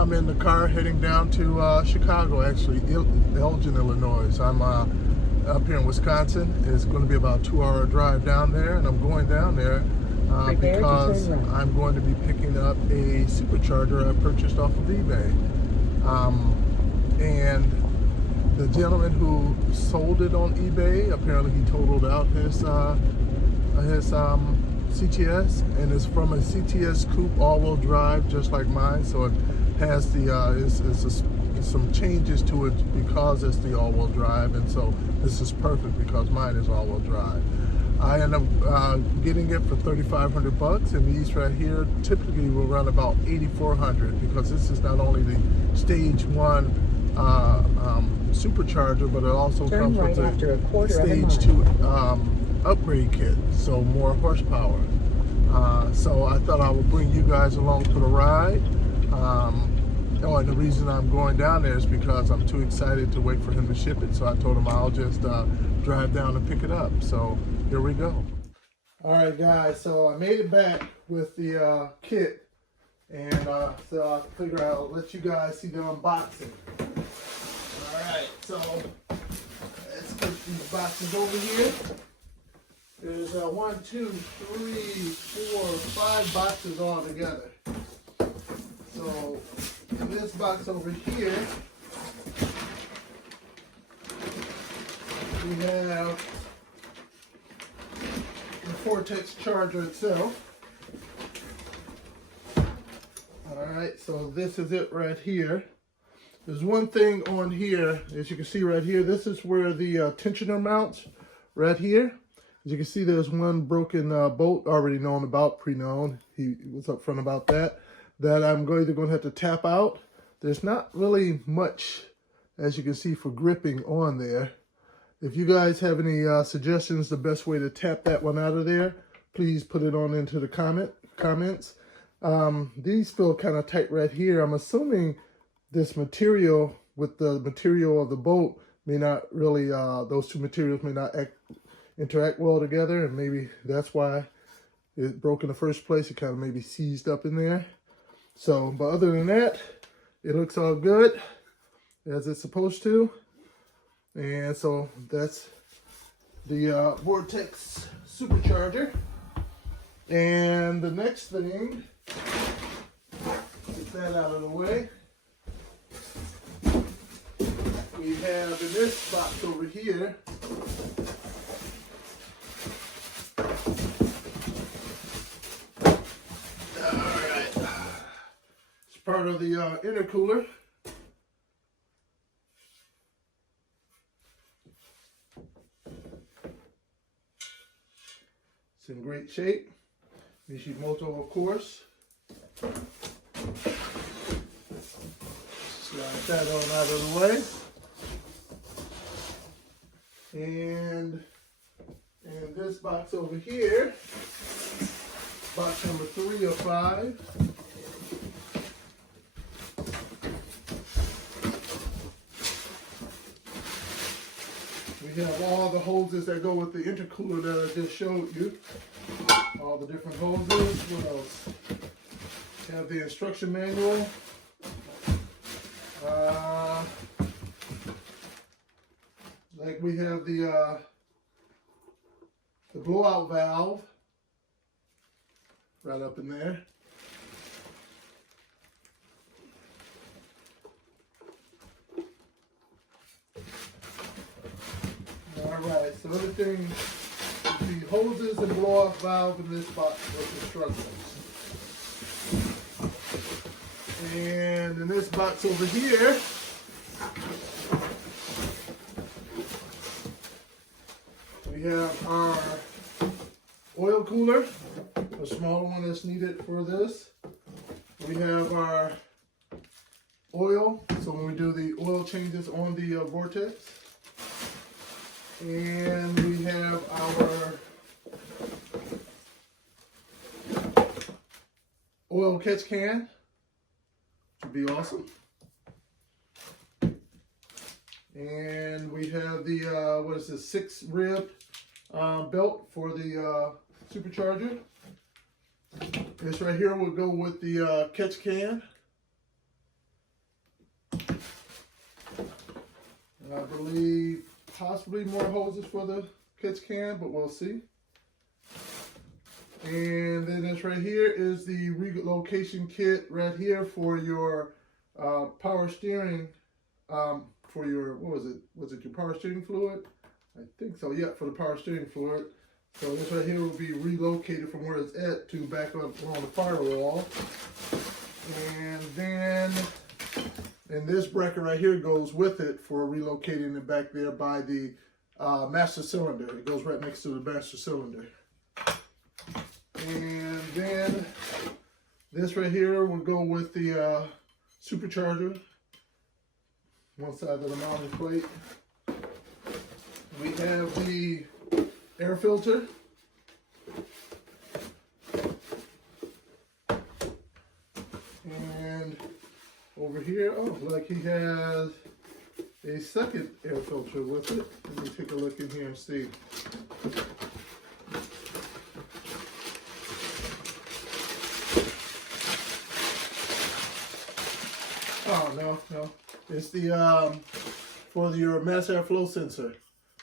now I'm in the car heading down to Chicago, actually, Elgin, Illinois. I'm up here in Wisconsin. It's going to be about a 2-hour drive down there, and I'm going down there because I'm going to be picking up a supercharger I purchased off of eBay. And the gentleman who sold it on eBay, apparently he totaled out his CTS, and it's from a CTS coupe all-wheel drive, just like mine. So it has the some changes to it because it's the all-wheel drive, and so this is perfect because mine is all-wheel drive. I end up getting it for $3,500, and these right here typically will run about $8,400 because this is not only the stage 1 supercharger, but it also comes with a stage 2 upgrade kit, so more horsepower. So I thought I would bring you guys along for the ride. Oh, and the reason I'm going down there is because I'm too excited to wait for him to ship it. So I told him I'll just drive down and pick it up. So here we go. All right, guys. So I made it back with the kit, and so I figure I'll let you guys see the unboxing. All right. So let's get these boxes over here. There's 5 boxes all together. So in this box over here, we have the Vortex charger itself. All right, so this is it right here. There's one thing on here, as you can see right here, this is where the tensioner mounts right here. As you can see, there's one broken bolt already known about, pre-known. He was upfront about that I'm either going to have to tap out. There's not really much, as you can see, for gripping on there. If you guys have any suggestions, the best way to tap that one out of there, please put it on into the comments. These feel kind of tight right here. I'm assuming this material with the material of the bolt may not really, those two materials may not interact well together, and maybe that's why it broke in the first place. It kind of maybe seized up in there. So, but other than that, it looks all good as it's supposed to. And so that's the Vortex supercharger. And the next thing, get that out of the way. We have in this box over here, part of the intercooler. It's in great shape. Moto, of course. Slide that on out of the way. And in this box over here, box number 3 of 5. We have all the hoses that go with the intercooler that I just showed you. All the different hoses. What else? We have the instruction manual. Like we have the blowout valve right up in there. Alright, so everything, the hoses and blow-off valve in this box with instructions. And in this box over here, we have our oil cooler, a smaller one that's needed for this. We have our oil, so when we do the oil changes on the Vortex. And we have our oil catch can, which would be awesome. And we have the, what is this, 6-rib belt for the supercharger. This right here will go with the catch can. I believe possibly more hoses for the kids can, but we'll see. And then this right here is the relocation kit right here for your power steering, for your, what was it? Was it your power steering fluid? I think so, yeah, for the power steering fluid. So this right here will be relocated from where it's at to back up on the firewall. And then, and this bracket right here goes with it for relocating it back there by the master cylinder. It goes right next to the master cylinder. And then this right here will go with the supercharger, one side of the mounting plate. We have the air filter. And over here, oh, like he has a second air filter with it. Let me take a look in here and see. Oh, no. It's the, for your mass airflow sensor.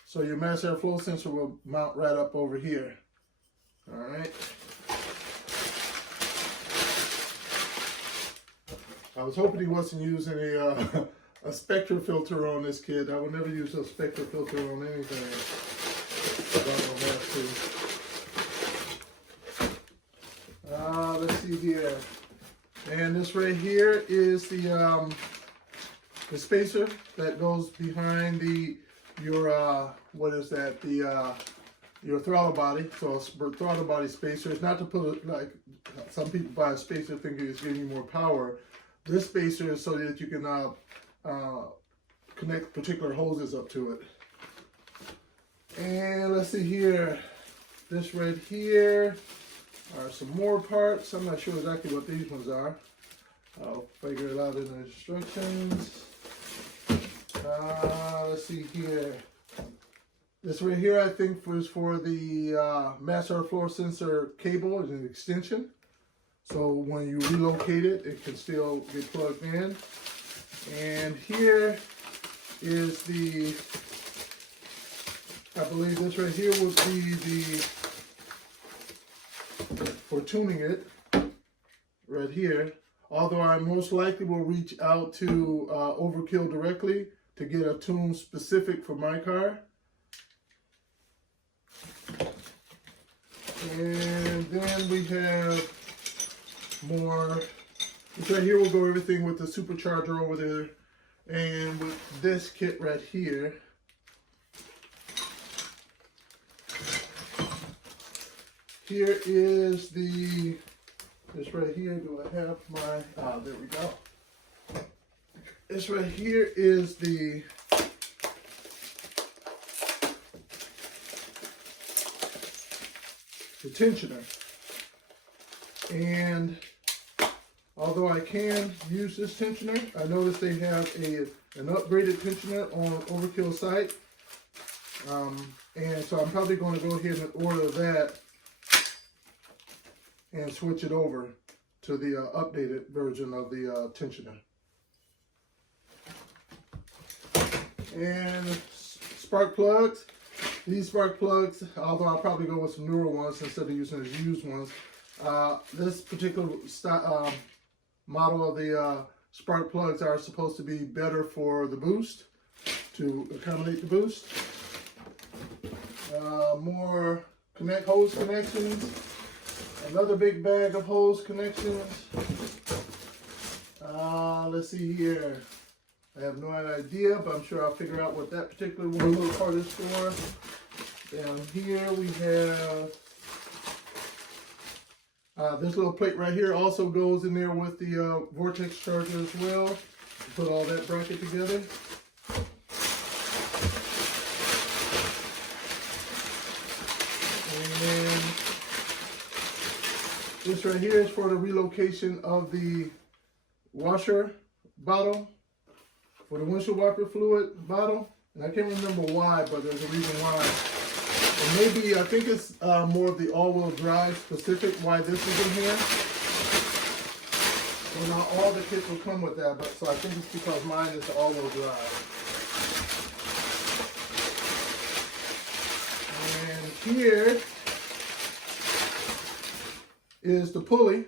So your mass airflow sensor will mount right up over here. All right. I was hoping he wasn't using a spectra filter on this kid. I would never use a spectra filter on anything. I don't have to. Let's see here. And this right here is the spacer that goes behind your what is that? Your throttle body. So a throttle body spacer is not to put it like some people buy a spacer thinking it's giving you more power. This spacer is so that you can connect particular hoses up to it. And let's see here. This right here are some more parts. I'm not sure exactly what these ones are. I'll figure it out in the instructions. Let's see here. This right here I think was for the mass airflow sensor cable as an extension. So when you relocate it, it can still get plugged in. And here is the, I believe this right here would be the, for tuning it, right here. Although I most likely will reach out to Overkill directly to get a tune specific for my car. And then we have more. This right here will go everything with the supercharger over there, and with this kit right here. Here is the, this right here, do I have my, there we go. This right here is the tensioner. And although I can use this tensioner, I noticed they have an upgraded tensioner on Overkill site. And so I'm probably going to go ahead and order that and switch it over to the updated version of the tensioner. And spark plugs. These spark plugs, although I'll probably go with some newer ones instead of using the used ones. This particular model of the spark plugs are supposed to be better for the boost, to accommodate the boost. More hose connections. Another big bag of hose connections. Let's see here. I have no idea, but I'm sure I'll figure out what that particular little part is for. Down here we have this little plate right here also goes in there with the vortex charger as well. Put all that bracket together. And this right here is for the relocation of the washer bottle, for the windshield wiper fluid bottle. And I can't remember why, but there's a reason why. And maybe, I think it's more of the all-wheel drive specific why this is in here. So not all the kits will come with that, but so I think it's because mine is all-wheel drive. here is the pulley.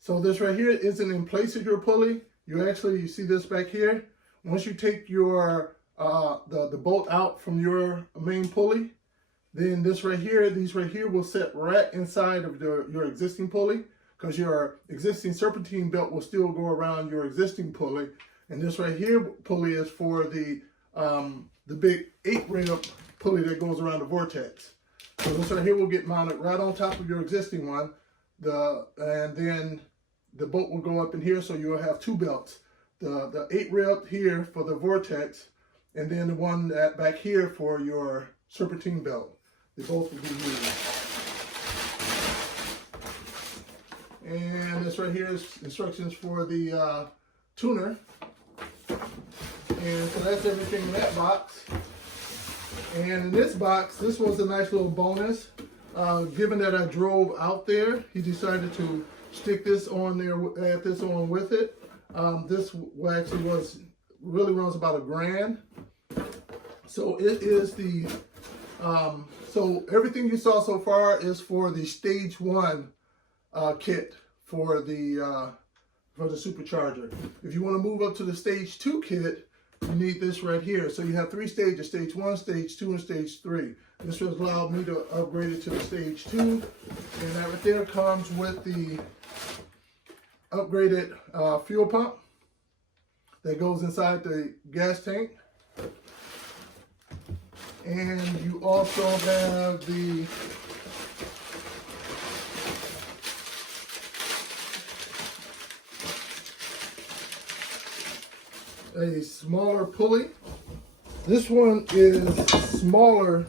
So this right here isn't in place of your pulley. You see this back here. Once you take your the bolt out from your main pulley, then these right here will set right inside of your existing pulley, because your existing serpentine belt will still go around your existing pulley. And this right here pulley is for the big 8-rail pulley that goes around the vortex. So this right here will get mounted right on top of your existing one. And then the bolt will go up in here, so you'll have 2 belts. The 8-rail here for the vortex, and then the one back here for your serpentine belt. They both will be used. And this right here is instructions for the tuner. And so that's everything in that box. And in this box, this was a nice little bonus. Given that I drove out there, he decided to stick this on there, add this on with it. This actually really runs about $1,000. So it is the, so everything you saw so far is for the stage 1 kit for the supercharger. If you want to move up to the stage 2 kit, you need this right here. So you have 3 stages: stage 1, stage 2, and stage 3. This has allowed me to upgrade it to the stage 2. And that right there comes with the upgraded fuel pump that goes inside the gas tank. And you also have a smaller pulley. This one is smaller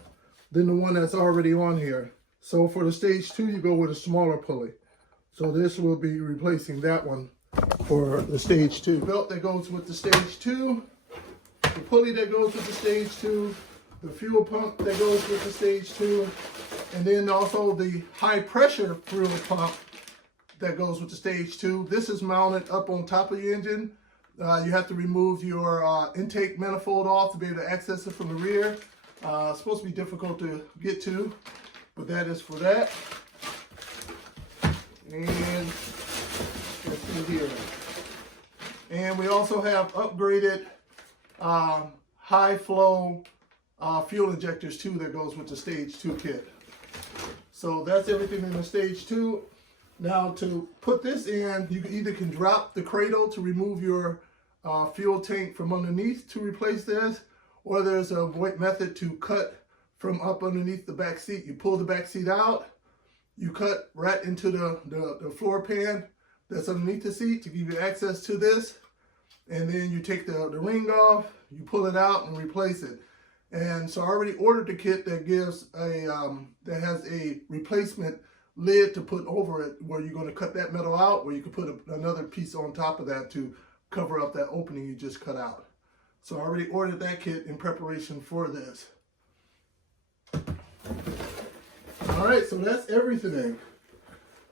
than the one that's already on here. So for the stage 2, you go with a smaller pulley. So this will be replacing that one for the stage 2. Belt that goes with the stage 2, the pulley that goes with the stage 2, the fuel pump that goes with the stage 2, and then also the high pressure fuel pump that goes with the stage 2. This is mounted up on top of your engine. You have to remove your intake manifold off to be able to access it from the rear. It's supposed to be difficult to get to, but that is for that. And let's see here. And we also have upgraded high flow fuel injectors too that goes with the stage 2 kit. So that's everything in the stage 2. Now to put this in, you either can drop the cradle to remove your fuel tank from underneath to replace this, or there's a method to cut from up underneath the back seat. You pull the back seat out, you cut right into the floor pan that's underneath the seat to give you access to this, and then you take the ring off, you pull it out and replace it. And so I already ordered the kit that gives that has a replacement lid to put over it, where you're going to cut that metal out, where you can put another piece on top of that to cover up that opening you just cut out. So I already ordered that kit in preparation for this. All right, so that's everything.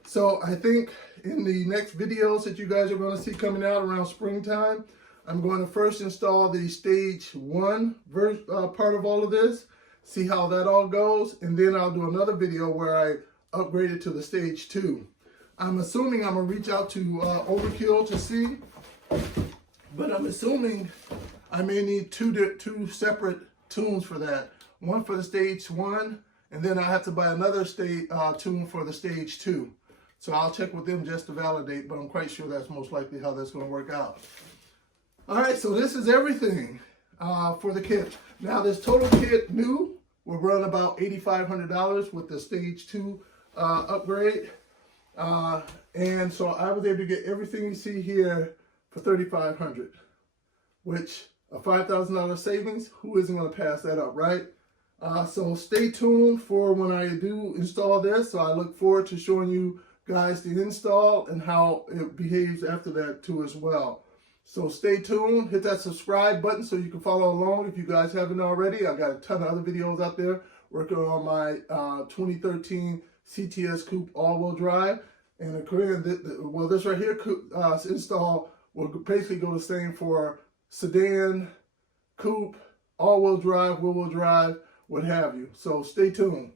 So I think in the next videos that you guys are going to see coming out around springtime, I'm going to first install the stage 1 part of all of this, see how that all goes, and then I'll do another video where I upgrade it to the stage 2. I'm assuming I'm going to reach out to Overkill to see, but I'm assuming I may need two separate tunes for that. One for the stage 1, and then I have to buy another tune for the stage 2. So I'll check with them just to validate, but I'm quite sure that's most likely how that's going to work out. All right, so this is everything for the kit. Now this total kit new will run about $8,500 with the stage 2 upgrade. And so I was able to get everything you see here for $3,500, which a $5,000 savings, who isn't going to pass that up, right? So stay tuned for when I do install this. So I look forward to showing you guys the install and how it behaves after that too as well. So stay tuned, hit that subscribe button so you can follow along if you guys haven't already. I got a ton of other videos out there working on my 2013 CTS coupe all-wheel drive. And well, this right here install will basically go the same for sedan, coupe, all-wheel drive, wheel-wheel drive, what have you. So stay tuned.